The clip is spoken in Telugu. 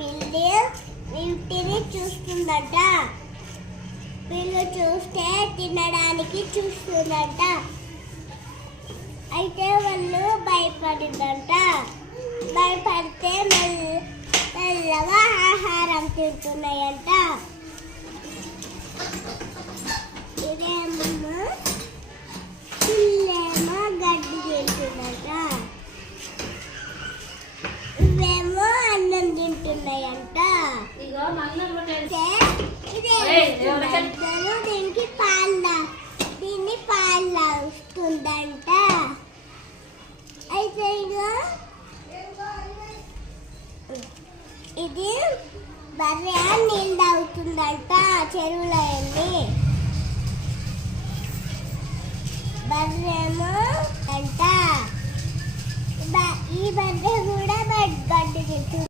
పిల్లి వీటిని చూస్తుందట. వీళ్ళు చూస్తే తినడానికి చూస్తుందట. అయితే వాళ్ళు భయపడిందంట. భయపడితే మెల్లగా ఆహారం తింటున్నాయంట. ఇదేమో పిల్లేమో గడ్డి తింటుందట. ఇవేమో అన్నం తింటున్నాయంట. దీనికి దీన్ని పాలు వస్తుందంట. అయితే ఇది బర్రె నీళ్ళు తాగుతుందంట చెరువులో వెళ్ళి. బర్రెమో అంట. ఈ బర్రె కూడా గడ్డి తింటుంది.